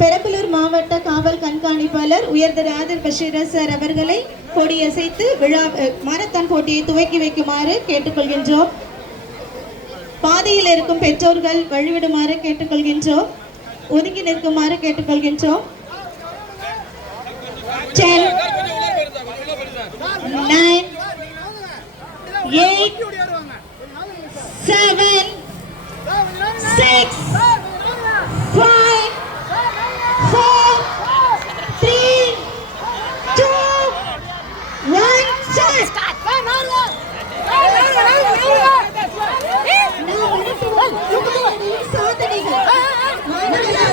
பெரம்பலூர் மாவட்ட காவல் கண்காணிப்பாளர் உயர்திரு ஆதில் பஷீர் சார் அவர்களை கொடியசைத்து விழா மாரத்தான் போட்டியை துவக்கி வைக்குமாறு கேட்டுக்கொள்கின்றோம். பாதையில் இருக்கும் பெற்றோர்கள் வழிவிடுமாறு கேட்டுக்கொள்கின்றோம். ஒதுங்கி நிற்குமாறு கேட்டுக்கொள்கின்றோம். 10, 9, 8, 7, 6, 5, 4, 3, 2, 1, start!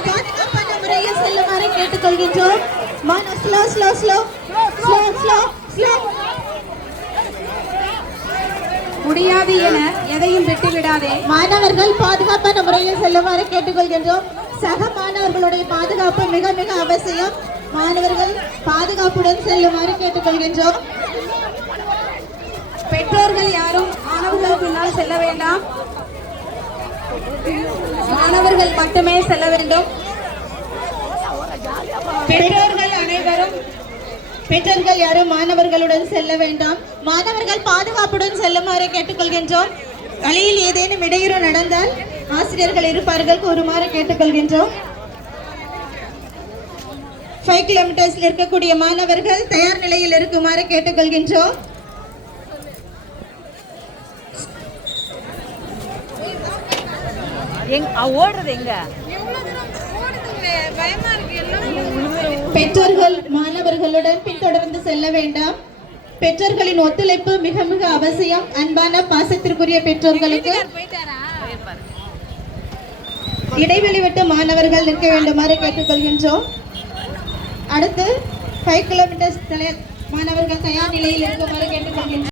பாதுகாப்பான முறையில் செல்லுமாறு கேட்டுக்கொள்கின்றோம். முடியாது என எதையும் விட்டுவிடாதே. மாணவர்கள் பாதுகாப்பான முறையில் செல்லுமாறு கேட்டுக்கொள்கின்றோம். சக மாணவர்களுடைய பாதுகாப்பு மிக மிக அவசியம். மாணவர்கள் பாதுகாப்புடன் செல்லுமாறு கேட்டுக்கொள்கின்றோம். பெற்றோர்கள் யாரும் மாணவர்களுக்கு பின்னால் செல்ல வேண்டாம். மாணவர்கள் மட்டுமே செல்ல வேண்டும். பெற்றோர்கள் யாரும் மாணவர்களுடன் செல்ல வேண்டாம். மாணவர்கள் பாதுகாப்புடன் செல்லுமாறு கேட்டுக்கொள்கின்றோம். வழியில் ஏதேனும் இடையூறு நடந்தால் ஆசிரியர்கள் இருப்பார்கள், கூறுமாறு கேட்டுக்கொள்கின்றோம். 5 கிலோமீட்டர்ஸில் இருக்கக்கூடிய மாணவர்கள் தயார் நிலையில் இருக்குமாறு கேட்டுக்கொள்கின்றோம். ஓடுறது எங்க? பெற்றோர்கள் மாணவர்களுடன் பின்தொடர்ந்து செல்ல வேண்டாம். பெற்றோர்களின் ஒத்துழைப்பு மிக மிக அவசியம். அன்பான பாசத்திற்குரிய பெற்றோர்களுக்கு இடைவெளி விட்டு மாணவர்கள் நிற்க வேண்டுமாறு கேட்டுக்கொள்கின்றோம். அடுத்து 5 கிலோமீட்டர்ஸ் மாணவர்கள் தயார் நிலையில் இருக்குமாறு கேட்டுக்கொள்கின்றோம்.